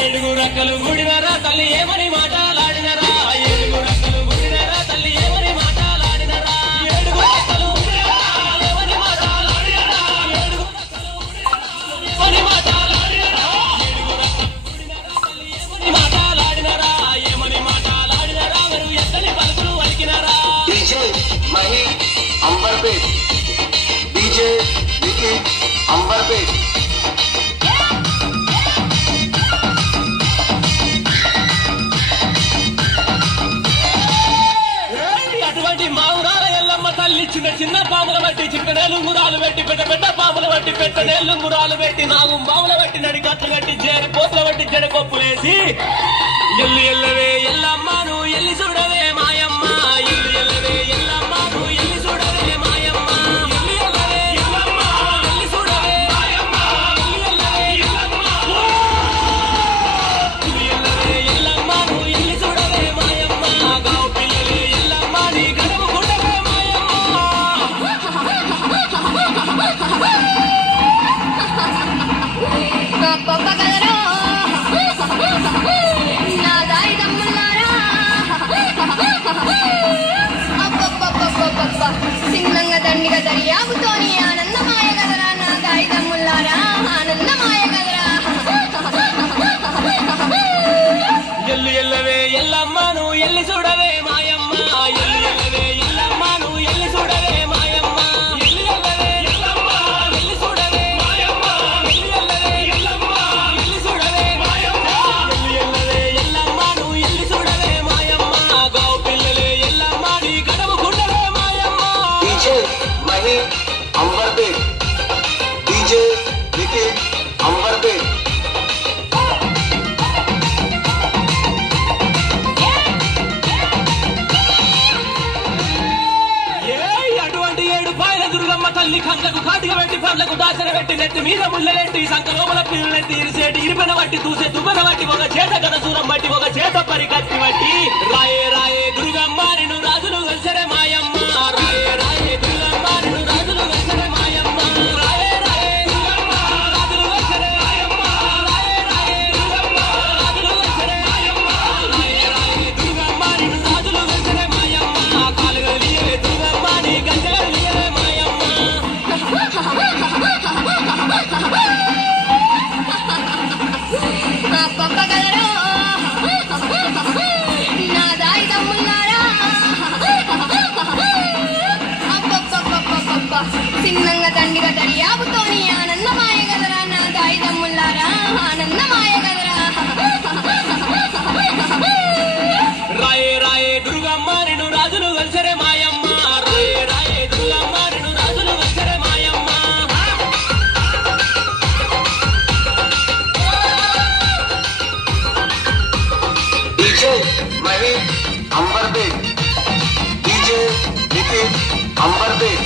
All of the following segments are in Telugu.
ఏడుగు రక్కలు గుడినరా తల్లి ఏమని మాటలాడినరా ఏడుగు రక్కలు గుడినరా తల్లి ఏమని మాటలాడినరా ఏడుగు రక్కలు ఏమని మాటలాడినరా ఏడుగు రక్కలు ఏమని మాటలాడినరా ఏడుగు రక్కలు గుడినరా తల్లి ఏమని మాటలాడినరా ఏమని మాటలాడినరా మీరు ఎక్కని పలుకులు వలికినరా डीजे मही अंबरपेट डीजे विकी अंबरपेट అటువంటి మావురాల ఎల్లమ్మ తల్లి చిన్న చిన్న పాములు బట్టి చిక్కనేలు మురాలు పెట్టి పెద్ద పెద్ద పాములు బట్టి పెట్టనేళ్ళు మురాలు పెట్టి నాగు మాములు బట్టి నడికట్లు కట్టి చేరి పోతులు బట్టి జడకొప్పులేసి ఎల్లు ఎల్లవే ఎల్లమ్మను ఎల్లి చూడవే మాయమ్మ ఎల్లు ఎల్లవే ఎల్లమ్మను ఎల్లి చూడవే మాయమ్మ ఎల్లి ఎల్లవే ఎల్లమ్మ ఎల్లి చూడవే మాయమ్మ ఎల్లి ఎల్లవే ఎల్లమ్మ ఎల్లి ఎల్లవే ఎల్లమ్మను ఎల్లి చూడవే మాయమ్మ గావు పిల్లలే ఎల్లమ్మ నీ గడవ గుడవే మాయమ్మ పొప్పగలరో నా దారి దమ్ములారా అబ్బబ్బబ్బబ్బబ్బబ్బ చిన్నంగా దండిగా దర్యాబుతోని ఆనందమాయ గదరా నా దారి దమ్ములారా ఆనందమాయ గదరా ఎల్లు ఎల్లవే ఎల్లమ్మను ఎల్లి చూడవే మాయమ్మ ఎల్లు ఎల్లవే ఎల్లమ్మను ఎల్లి చూడవే మాయమ్మ ఎల్లు ఎల్లవే ఎల్లమ్మ ఎల్లి చూడవే మాయమ్మ ఎల్లు ఎల్లవే ఎల్లమ్మ ఎల్లి చూడవే మాయమ్మ ఎల్లు ఎల్లవే ఎల్లమ్మను ఎల్లి చూడవే మాయమ్మ గావు పిల్లలే ఎల్లమ్మ నీ గడవ గుండవే మాయమ్మ डीजे मही अंबरपेट डीजे विकी अंबरपेट అటువంటి ఏడు పాయల దుర్గమ్మ తల్లి కళ్ళకు కాటిగా పెట్టి పండ్లకు దాచన పెట్టి నెత్తి మీద ముళ్ళెట్టి సంకలోమల పిల్లలెట్టి ఇరిసేటి ఇరిపెన బట్టి దూసే దుమ్మెన బట్టి ఒక చేత గద దూరం బట్టి ఒక చేత పరికత్తి బట్టి రాయే రాయే దుర్గమ్మ నిన్ను రాజులు కలిసరే మాయమ్మ రాయే రాయే దుర్గమ్మ నిన్ను రాజులు కలిసరే మాయమ్మ రాయే రాయే దుర్గమ్మ రాజులు కలిసరే మాయమ్మ రాయే రాయే దుర్గమ్మ రాజులు కలిసరే మాయమ్మ రాయే రాయే దుర్గమ్మ నిన్ను రాజులు కలిసరే మాయమ్మ కాలుగలు లియలే దుర్గమ్మ నీ గంజలు లియలే మాయమ్మ పొప్పగలరో నా దారి దమ్ములారా అబ్బబ్బబ్బబ్బబ్బ చిన్నంగా దండిగా దర్యాబుతోని ఆనందమాయ గదరా నా దారి దమ్ములారా ఆనందమాయ గదరా రాయే రాయే దుర్గమ్మ నిన్ను రాజులు కలిసరే మాయమ్మ రాయే రాయే దుర్గమ్మ నిన్ను రాజులు కలిసరే మాయమ్మ डीजे मही अंबरपेट डीजे विकी अंबरपेट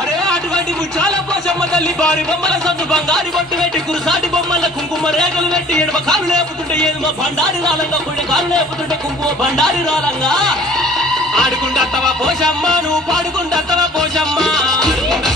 అరే అటువంటి ముచ్చాల పోసమ్మ తల్లి బారి బొమ్మల సొంత బంగారి బొట్టు పెట్టి కురుసాటి బొమ్మల కుంకుమ రేఖలు పెట్టి ఎడమ కాలు లేపుతుంటే ఏదో బండారి రాలంగా కుడి కాలు లేపుతుంటే కుంకుమ బండారి రాలంగా ఆడుకుంటత్తవా పోషమ్మ నువ్వు పాడుకుంటత్తవా పోషమ్మ ఆడుకుంటా